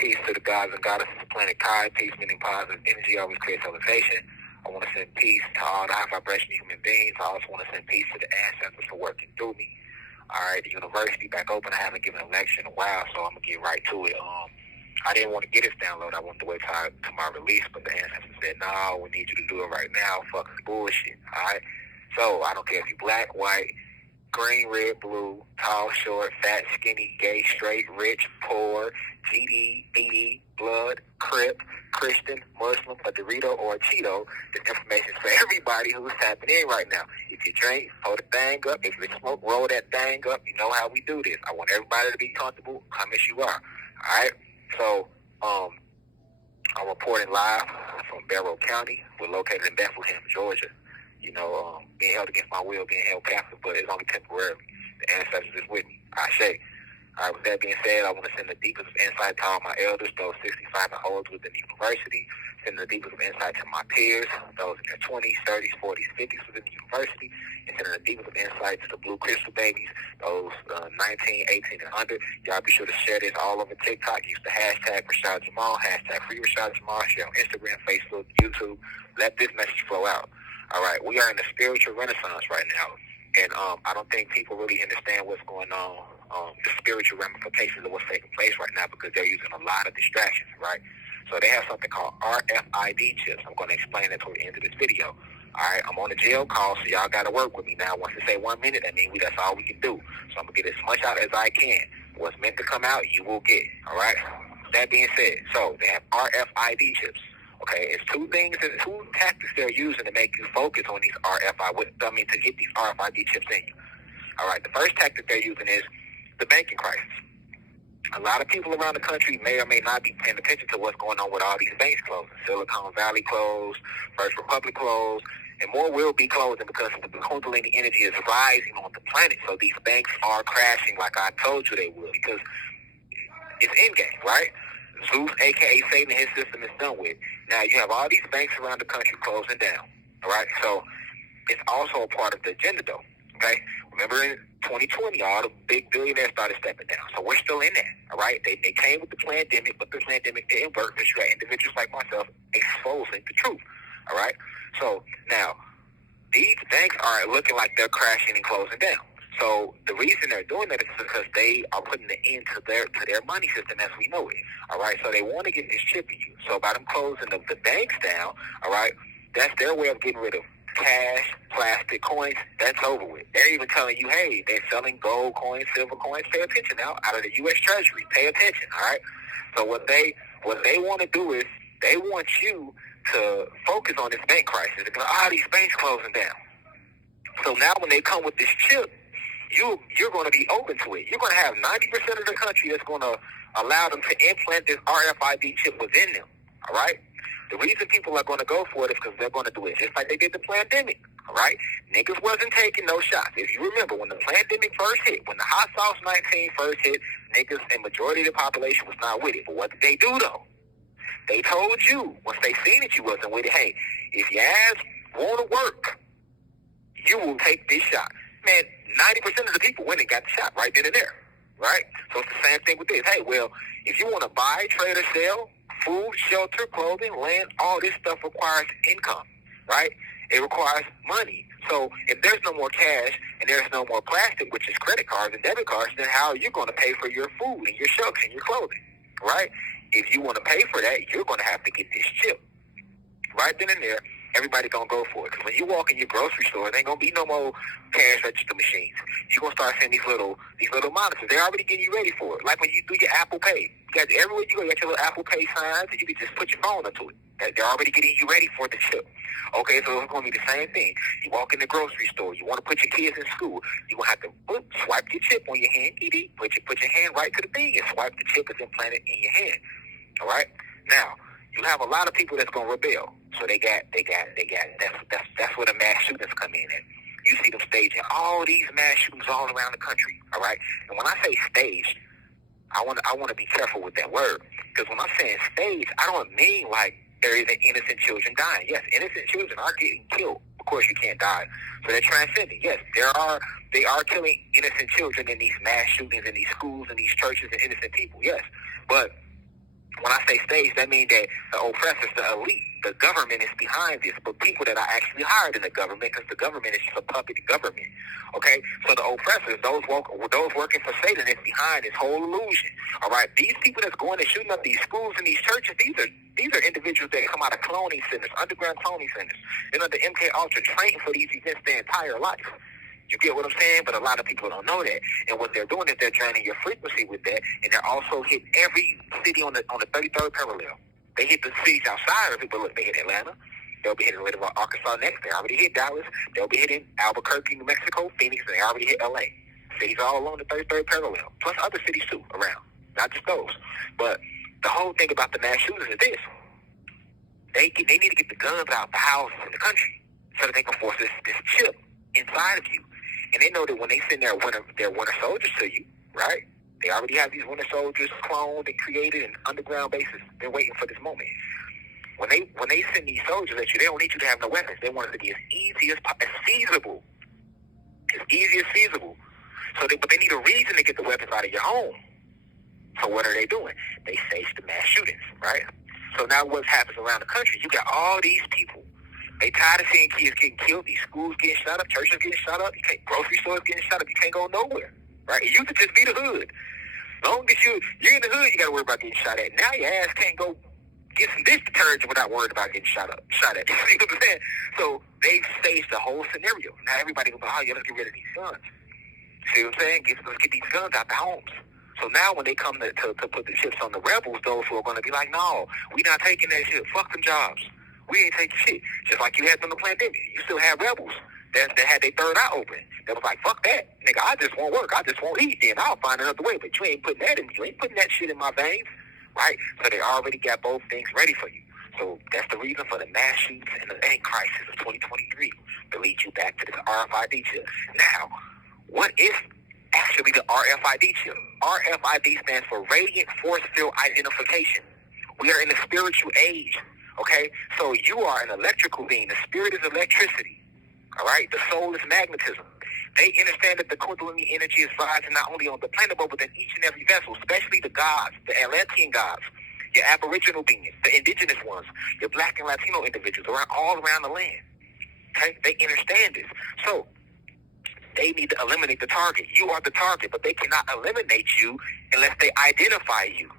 peace to the gods and goddesses of planet Kai. Peace meaning positive energy always creates elevation. I want to send peace to all the high vibration human beings. I also want to send peace to the ancestors for working through me. All right, the university back open. I haven't given a lecture in a while, so I'm gonna get right to it. I didn't want to get this download. I wanted to wait till my release, but the ancestors said, "No, we need you to do it right now." Fuck bullshit. All right. So I don't care if you're black, white, green, red, blue, tall, short, fat, skinny, gay, straight, rich, poor, GD, BD, blood, Crip, Christian, Muslim, a Dorito, or a Cheeto. This information is for everybody who's tapping in right now. If you drink, hold the thing up. If you smoke, roll that thing up. You know how we do this. I want everybody to be comfortable. Come as you are. All right? So, I'm reporting live from Barrow County. We're located in Bethlehem, Georgia. You know, being held against my will, being held captive, but it's only temporarily. The ancestors is with me. I say. All right, with that being said, I want to send the deepest of insight to all my elders, those 65 and older within the university. Send the deepest of insight to my peers, those in their 20s, 30s, 40s, 50s within the university. And send the deepest of insight to the blue crystal babies, those 19, 18, and under. Y'all be sure to share this all over TikTok. Use the hashtag Rashad Jamal, hashtag Free Rashad Jamal. Share on Instagram, Facebook, YouTube. Let this message flow out. All right, we are in the spiritual renaissance right now, and I don't think people really understand what's going on, the spiritual ramifications of what's taking place right now, because they're using a lot of distractions, right? So they have something called RFID chips. I'm going to explain that toward the end of this video. All right, I'm on a jail call, so y'all got to work with me now. Once they say 1 minute, that means that's all we can do. So I'm going to get as much out as I can. What's meant to come out, you will get, all right? That being said, so they have RFID chips. Okay, it's two tactics they're using to make you focus on these to get these RFID chips in you. All right, the first tactic they're using is the banking crisis. A lot of people around the country may or may not be paying attention to what's going on with all these banks closing. Silicon Valley closed, First Republic closed, and more will be closing because the Kundalini energy is rising on the planet. So these banks are crashing like I told you they will, because it's endgame, right? Zeus, a.k.a. Satan, and his system is done with. Now, you have all these banks around the country closing down, all right? So it's also a part of the agenda, though, okay? Remember in 2020, all the big billionaires started stepping down. So we're still in that, all right? They came with the pandemic, but the pandemic didn't work because you got individuals like myself exposing the truth, all right? So now, these banks are looking like they're crashing and closing down. So the reason they're doing that is because they are putting an end to their money system as we know it. All right, so they want to get this chip in you. So by them closing the banks down, all right, that's their way of getting rid of cash, plastic coins. That's over with. They're even telling you, hey, they're selling gold coins, silver coins. Pay attention now, out of the U.S. Treasury. Pay attention. All right. So what they want to do is they want you to focus on this bank crisis. Because these banks closing down. So now when they come with this chip, you're going to be open to it. You're going to have 90% of the country that's going to allow them to implant this RFID chip within them, all right? The reason people are going to go for it is because they're going to do it just like they did the pandemic, all right? Niggas wasn't taking no shots. If you remember, when the pandemic first hit, when the hot sauce 19 first hit, niggas and majority of the population was not with it. But what did they do, though? They told you, once they seen that you wasn't with it, hey, if your ass want to work, you will take this shot. Man, 90% of the people went and got the shot right then and there, right? So it's the same thing with this. Hey, well, if you want to buy, trade, or sell, food, shelter, clothing, land, all this stuff requires income, right? It requires money. So if there's no more cash and there's no more plastic, which is credit cards and debit cards, then how are you going to pay for your food and your shelter and your clothing, right? If you want to pay for that, you're going to have to get this chip. Right then and there, everybody gonna go for it. Because when you walk in your grocery store, there ain't gonna be no more cash register machines. You're gonna start seeing these little monitors. They're already getting you ready for it. Like when you do your Apple Pay. You got everywhere you go, you got your little Apple Pay signs, and you can just put your phone up to it. They're already getting you ready for the chip. Okay, so it's gonna be the same thing. You walk in the grocery store, you wanna put your kids in school, you're gonna have to swipe your chip on your hand, put your hand right to the thing and swipe the chip that's implanted in your hand. All right? Now, you have a lot of people that's gonna rebel. So they got that's where the mass shootings come in. And you see them staging all these mass shootings all around the country. All right. And when I say staged, I want to be careful with that word, because when I'm saying staged, I don't mean like there isn't innocent children dying. Yes, innocent children are getting killed. Of course, you can't die. So they're transcending. Yes, they are killing innocent children in these mass shootings in these schools and these churches and innocent people. Yes, but When I say stage, that means that the oppressors, the elite, the government is behind this, but people that are actually hired in the government, because the government is just a puppet government. Okay, so the oppressors, those working for Satan, is behind this whole illusion. All right, these people that's going and shooting up these schools and these churches, these are individuals that come out of cloning centers, underground cloning centers. You know, the MK Ultra trained for these events their entire life. You get what I'm saying? But a lot of people don't know that. And what they're doing is they're draining your frequency with that, and they're also hitting every city on the 33rd parallel. They hit the cities outside of it, but look, they hit Atlanta. They'll be hitting Little Rock, Arkansas next. They already hit Dallas. They'll be hitting Albuquerque, New Mexico, Phoenix, and they already hit LA. Cities all along the 33rd parallel, plus other cities too around, not just those. But the whole thing about the mass shooters is this. They need to get the guns out the houses in the country so that they can force this chip inside of you. And they know that when they send their winter soldiers to you, right? They already have these winter soldiers cloned and created in underground bases. They're waiting for this moment. When they send these soldiers at you, they don't need you to have no weapons. They want it to be as feasible. As easy as feasible. But they need a reason to get the weapons out of your home. So what are they doing? They stage the mass shootings, right? So now what happens around the country? You got all these people. They tired of seeing kids getting killed, these schools getting shot up, churches getting shot up, grocery stores getting shot up, you can't go nowhere, right? It used to just be the hood. Long as you're in the hood, you got to worry about getting shot at. Now your ass can't go get some dish detergent without worrying about getting shot at. You see what I'm saying? So they've staged the whole scenario. Now everybody goes, oh, yeah, let's get rid of these guns. See what I'm saying? Let's get these guns out the homes. So now when they come to put the chips on the rebels, those who are going to be like, no, we not taking that shit. Fuck them jobs. We ain't taking shit. Just like you had during the pandemic. You still have rebels that had their third eye open. That was like, fuck that. Nigga, I just won't work. I just won't eat then. I'll find another way. But you ain't putting that in me. You ain't putting that shit in my veins. Right? So they already got both things ready for you. So that's the reason for the mass shootings and the end crisis of 2023 to lead you back to this RFID chip. Now, what is actually the RFID chip? RFID stands for Radiant Force Field Identification. We are in the spiritual age. Okay, so you are an electrical being. The spirit is electricity. All right, the soul is magnetism. They understand that the Kundalini energy is rising not only on the planet, but within each and every vessel, especially the gods, the Atlantean gods, your Aboriginal beings, the indigenous ones, your Black and Latino individuals, all around the land. Okay, they understand this. So they need to eliminate the target. You are the target, but they cannot eliminate you unless they identify you.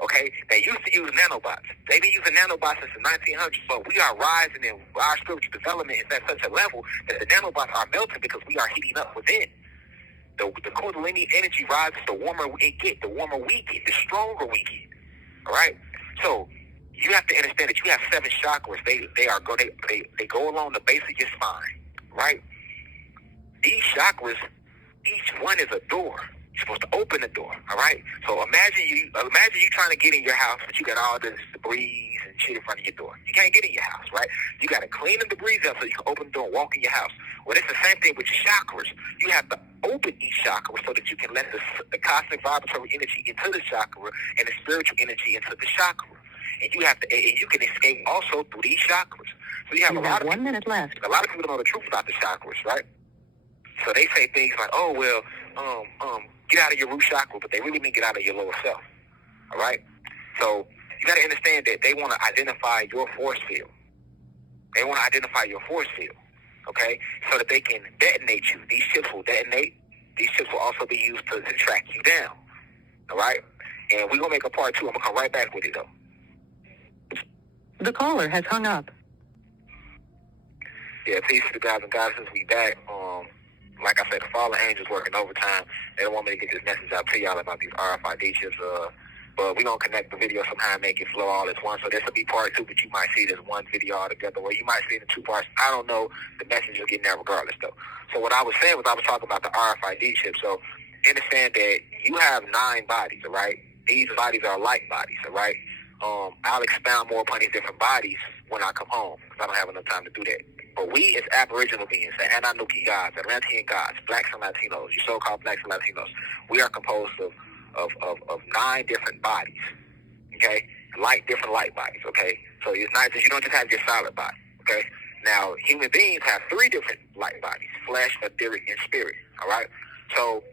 Okay, they used to use nanobots. They've been using nanobots since the 1900s, but we are rising in our spiritual development is at such a level that the nanobots are melting because we are heating up within. The Kundalini energy rises, the warmer it gets, the warmer we get, the stronger we get. All right, so you have to understand that you have 7 chakras. They go along the base of your spine, right? These chakras, each one is a door. You're supposed to open the door, all right? So imagine you trying to get in your house, but you got all this debris and shit in front of your door. You can't get in your house, right? You got to clean the debris up so you can open the door and walk in your house. Well, it's the same thing with your chakras. You have to open each chakra so that you can let the cosmic vibratory energy into the chakra and the spiritual energy into the chakra. And you can escape also through these chakras. So you have a lot of 1 minute left. A lot of people don't know the truth about the chakras, right? So they say things like, oh, well, get out of your root chakra, but they really mean get out of your lower self, all right? So you got to understand that they want to identify your force field. They want to identify your force field, okay, so that they can detonate you. These chips will detonate. These chips will also be used to track you down, all right? And we're going to make a part 2. I'm going to come right back with it, though. The caller has hung up. Yeah, peace to the guys and goddesses. We back. Like I said, the fallen angels working overtime. They don't want me to get this message out to y'all about these RFID chips. But we're going to connect the video somehow and make it flow all at once. So this will be part 2, but you might see this one video all together, or you might see it in 2 parts. I don't know. The message will get there regardless, though. So what I was saying was I was talking about the RFID chip. So understand that you have 9 bodies, all right? These bodies are light bodies, all right? I'll expound more upon these different bodies when I come home, because I don't have enough time to do that. But we as Aboriginal beings, the Anunnaki gods, Atlantean gods, blacks and Latinos, you so-called blacks and Latinos, we are composed of 9 different bodies, okay? Different light bodies, okay? So it's not just, you don't just have your solid body, okay? Now, human beings have 3 different light bodies, flesh, etheric, and spirit, all right? So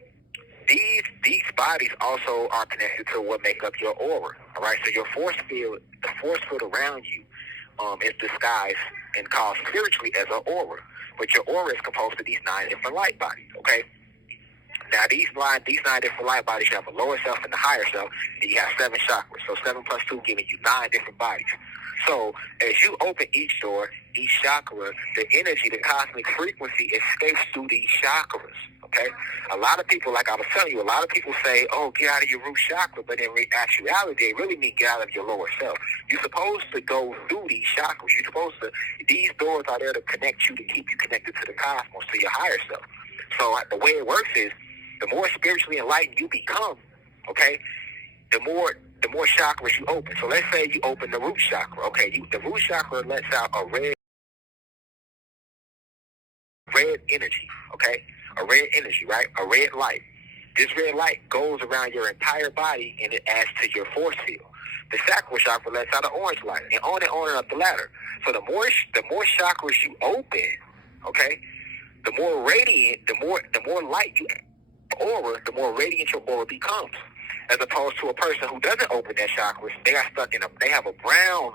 these bodies also are connected to what make up your aura, All right, so your force field, the force field around you, is disguised and called spiritually as an aura. But your aura is composed of these 9 different light bodies. Okay. Now these 9 different light bodies, you have a lower self and a higher self, and you have 7 chakras. So 7 plus 2 giving you 9 different bodies. So as you open each door, each chakra, the energy, the cosmic frequency escapes through these chakras. Okay? A lot of people, like I was telling you, a lot of people say, oh, get out of your root chakra, but in actuality, they really mean get out of your lower self. You're supposed to go through these chakras. You're supposed to, these doors are there to connect you, to keep you connected to the cosmos, to your higher self. So the way it works is, the more spiritually enlightened you become, okay, the more chakras you open. So let's say you open the root chakra, okay, the root chakra lets out a red energy, okay, a red energy, right, a red light. This red light goes around your entire body and it adds to your force field. The sacral chakra lets out an orange light, and on and up the ladder. So the more chakras you open, okay, the more radiant, the more light you aura, the more radiant your aura becomes. As opposed to a person who doesn't open their chakras, they have a brown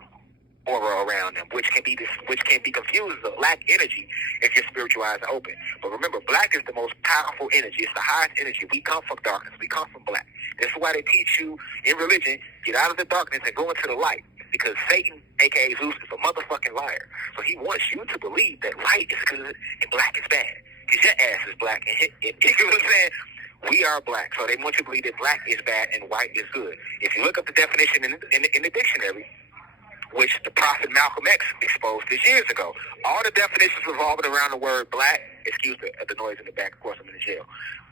aura around them, which can be confused as a black energy if your spiritual eyes are open. But remember, black is the most powerful energy. It's the highest energy. We come from darkness. We come from black. That's why they teach you in religion, get out of the darkness and go into the light. Because Satan, a.k.a. Zeus, is a motherfucking liar. So he wants you to believe that light is good and black is bad. Because your ass is black. And you know what I'm saying? We are black. So they want you to believe that black is bad and white is good. If you look up the definition in the dictionary, which the prophet Malcolm X exposed this years ago, all the definitions revolving around the word black, excuse the noise in the back, of course I'm in the jail,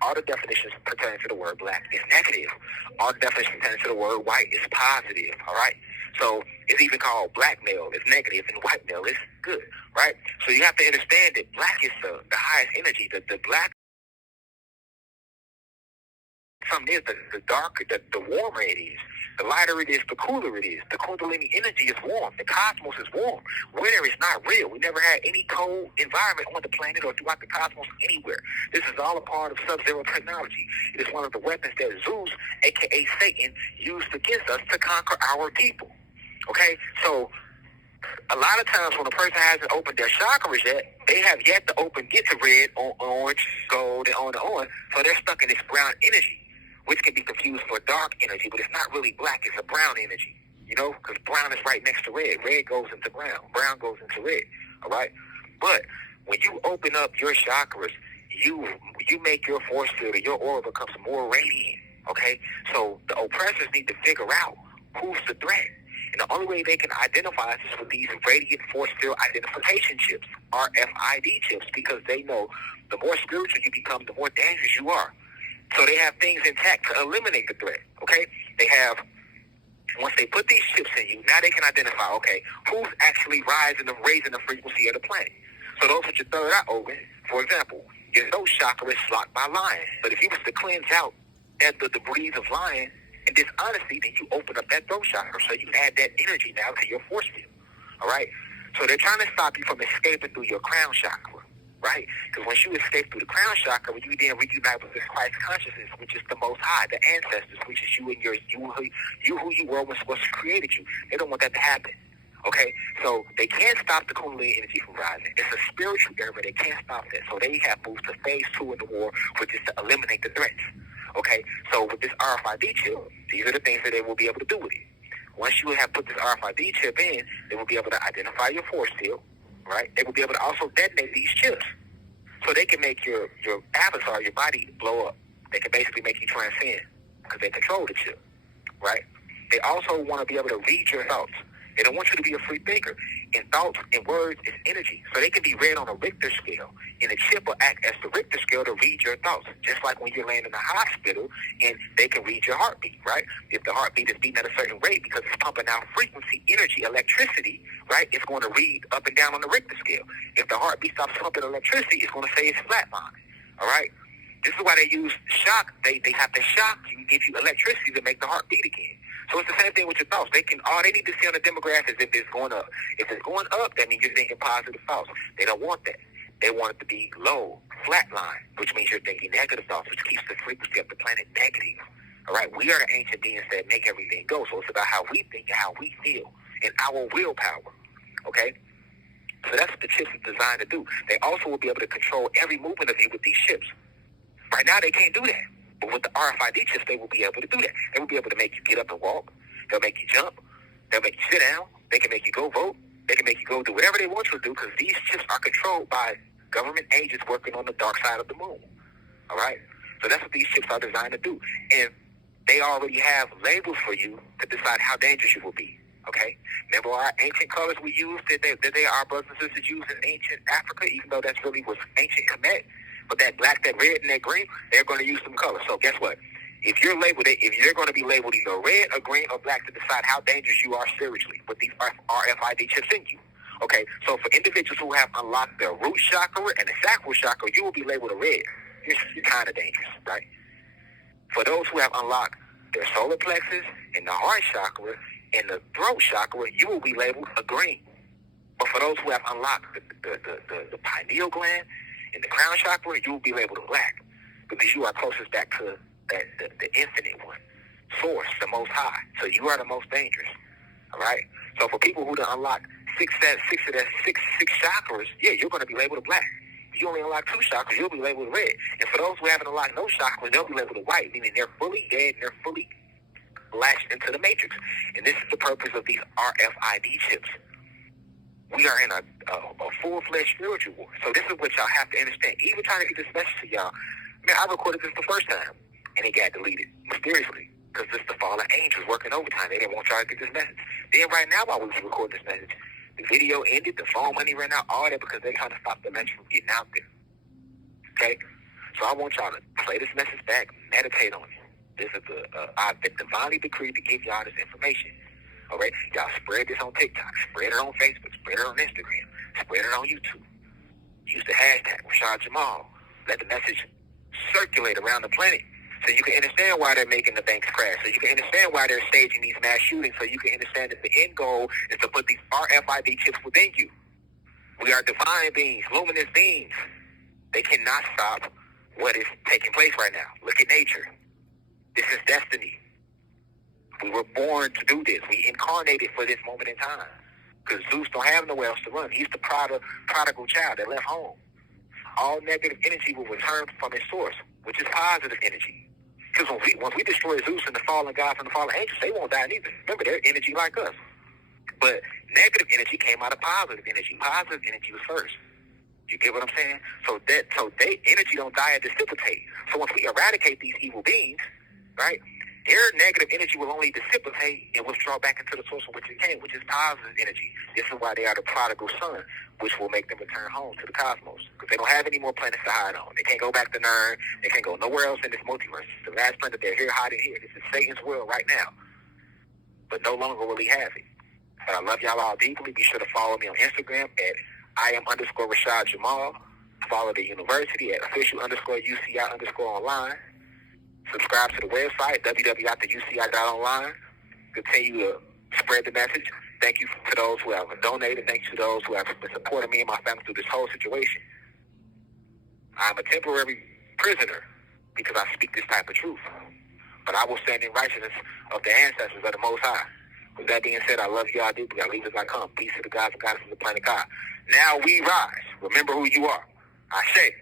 all the definitions pertaining to the word black is negative. All the definitions pertaining to the word white is positive, all right? So it's even called black male is negative and white male is good, right? So you have to understand that black is the highest energy. The black, something is, the darker, the warmer it is. The lighter it is, the cooler it is. The Kundalini energy is warm. The cosmos is warm. Winter is not real. We never had any cold environment on the planet or throughout the cosmos anywhere. This is all a part of sub-zero technology. It is one of the weapons that Zeus, a.k.a. Satan, used against us to conquer our people. Okay? So a lot of times when a person hasn't opened their chakras yet, they have yet to get to red, orange, gold, and on. So they're stuck in this brown energy, which can be confused for dark energy, but it's not really black. It's a brown energy, you know, because brown is right next to red. Red goes into brown. Brown goes into red, all right? But when you open up your chakras, you make your force field or your aura becomes more radiant, okay? So the oppressors need to figure out who's the threat. And the only way they can identify us is with these radiant force field identification chips, RFID chips, because they know the more spiritual you become, the more dangerous you are. So they have things intact to eliminate the threat, okay? They have, once they put these chips in you, now they can identify, okay, who's actually raising the frequency of the planet. So those with your third eye open, for example, your nose chakra is blocked by lying. But if you was to cleanse out the debris of lying and dishonesty, then you open up that throat chakra, so you add that energy now to your force field, all right? So they're trying to stop you from escaping through your crown chakra, right? Because once you escape through the crown chakra, you then reunite with this Christ consciousness, which is the Most High, the ancestors, which is you and you who you were when what's created you. They don't want that to happen, okay? So they can't stop the Kundalini energy from rising. It's a spiritual era, but they can't stop that. So they have moved to phase 2 in the war, which is to eliminate the threats, okay? So with this RFID chip, these are the things that they will be able to do with it. Once you have put this RFID chip in, they will be able to identify your force field, right? They will be able to also detonate these chips. So they can make your avatar, your body, blow up. They can basically make you transcend because they control the chip, right? They also want to be able to read your thoughts. They don't want you to be a free thinker. And thoughts and words is energy. So they can be read on a Richter scale. And the chip will act as the Richter scale to read your thoughts. Just like when you're laying in the hospital and they can read your heartbeat, right? If the heartbeat is beating at a certain rate because it's pumping out frequency, energy, electricity, right? It's going to read up and down on the Richter scale. If the heartbeat stops pumping electricity, it's going to say it's flatline, all right? This is why they use shock. They have to shock you, give you electricity to make the heart beat again. So it's the same thing with your thoughts. All they need to see on the demographic is if it's going up. If it's going up, that means you're thinking positive thoughts. They don't want that. They want it to be low, flatline, which means you're thinking negative thoughts, which keeps the frequency of the planet negative. All right, we are the ancient beings that make everything go. So it's about how we think and how we feel and our willpower. Okay? So that's what the chips are designed to do. They also will be able to control every movement of you with these chips. Right now, they can't do that. But with the RFID chips, they will be able to do that. They will be able to make you get up and walk. They'll make you jump. They'll make you sit down. They can make you go vote. They can make you go do whatever they want you to do because these chips are controlled by government agents working on the dark side of the moon. All right? So that's what these chips are designed to do. And they already have labels for you to decide how dangerous you will be. Okay? Remember our ancient colors we used that our brothers and sisters used in ancient Africa, even though that's really was ancient Kemet? But that black, that red, and that green, they're going to use some colors. So guess what? If you're going to be labeled either red or green or black to decide how dangerous you are spiritually with these RFID chips in you. Okay, so for individuals who have unlocked their root chakra and the sacral chakra, you will be labeled a red. You're kind of dangerous, right? For those who have unlocked their solar plexus and the heart chakra and the throat chakra, you will be labeled a green. But for those who have unlocked the pineal gland and the crown chakra, you will be labeled a black because you are closest back to the infinite one, source, the most high. So you are the most dangerous. All right. So for people who done unlock six chakras, yeah, you're going to be labeled a black. If you only unlock 2 chakras, you'll be labeled a red. And for those who haven't unlocked no chakras, they'll be labeled a white, meaning they're fully dead and they're fully latched into the matrix. And this is the purpose of these RFID chips. We are in a full-fledged spiritual war. So this is what y'all have to understand. Even trying to get this message to y'all, man, I recorded this the first time, and it got deleted mysteriously because this the fallen angels working overtime. They didn't want y'all to get this message. Then right now, while we was recording this message, the video ended, the phone money ran out, all that because they trying to stop the message from getting out there. Okay? So I want y'all to play this message back, meditate on it. This is I've been divinely decreed to give y'all this information. All right? Y'all spread this on TikTok, spread it on Facebook, spread it on Instagram, spread it on YouTube. Use the hashtag Rashad Jamal. Let the message circulate around the planet so you can understand why they're making the banks crash, so you can understand why they're staging these mass shootings, so you can understand that the end goal is to put these RFID chips within you. We are divine beings, luminous beings. They cannot stop what is taking place right now. Look at nature. This is destiny. We were born to do this. We incarnated for this moment in time. Because Zeus don't have nowhere else to run. He's the prodigal child that left home. All negative energy will return from its source, which is positive energy. Because once we destroy Zeus and the fallen gods and the fallen angels, they won't die neither. Remember, they're energy like us. But negative energy came out of positive energy. Positive energy was first. You get what I'm saying? So their energy don't die and dissipate. So once we eradicate these evil beings, right, their negative energy will only dissipate and withdraw back into the source from which it came, which is positive energy. This is why they are the prodigal son, which will make them return home to the cosmos. Because they don't have any more planets to hide on. They can't go back to Nern. They can't go nowhere else in this multiverse. The last planet they're here hiding here. This is Satan's world right now. But no longer will he have it. But I love y'all all deeply. Be sure to follow me on Instagram at @Iam_Rashad Jamal. Follow the university at official_UCI_online. Subscribe to the website, www.uci.online. Continue to spread the message. Thank you to those who have donated. Thank you to those who have been supporting me and my family through this whole situation. I'm a temporary prisoner because I speak this type of truth. But I will stand in righteousness of the ancestors of the Most High. With that being said, I love you all deeply. I leave as I come. Peace to the gods and goddesses of the planet God. Now we rise. Remember who you are. Ashe.